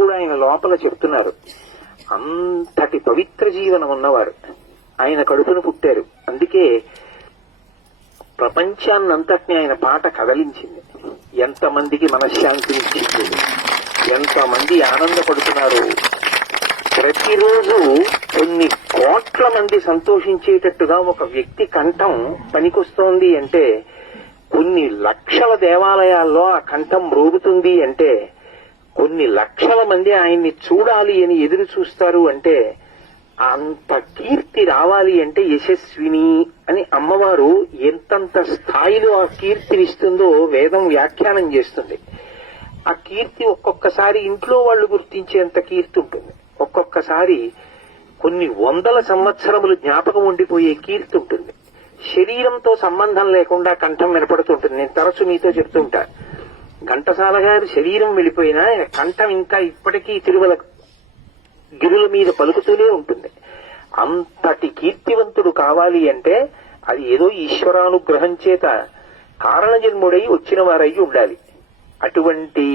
కూడా ఆయన లోపల చెప్తున్నారు. అంతటి పవిత్ర జీవనం ఉన్నవారు ఆయన కడుపున పుట్టారు. అందుకే ప్రపంచాన్నంతటినీ ఆయన పాట కదలించింది. ఎంతమందికి మనశ్శాంతినిచ్చింది, ఎంతమంది ఆనందపడుతున్నారు. ప్రతిరోజు కొన్ని కోట్ల మంది సంతోషించేటట్టుగా ఒక వ్యక్తి కంఠం పనికొస్తోంది అంటే, కొన్ని లక్షల దేవాలయాల్లో ఆ కంఠం మ్రోగుతుంది అంటే, కొన్ని లక్షల మంది ఆయన్ని చూడాలి అని ఎదురు చూస్తారు అంటే, అంత కీర్తి రావాలి అంటే యశస్విని అని అమ్మవారు ఎంతంత స్థాయిలో ఆ కీర్తినిస్తుందో వేదం వ్యాఖ్యానం చేస్తుంది. ఆ కీర్తి ఒక్కొక్కసారి ఇంట్లో వాళ్ళు గుర్తించేంత కీర్తి ఉంటుంది, ఒక్కొక్కసారి కొన్ని వందల సంవత్సరములు జ్ఞాపకం ఉండిపోయే కీర్తి ఉంటుంది. శరీరంతో సంబంధం లేకుండా కంఠం వినపడుతుంటుంది. నేను తరచు మీతో చెప్తుంటా, ఘంటసాల గారి శరీరం వెళ్ళిపోయినా కంఠం ఇంకా ఇప్పటికీ తిరుమల గిరుల మీద పలుకుతూనే ఉంటుంది. అంతటి కీర్తివంతుడు కావాలి అంటే అది ఏదో ఈశ్వరానుగ్రహం చేత కారణజన్ముడై వచ్చిన వారై ఉండాలి. అటువంటి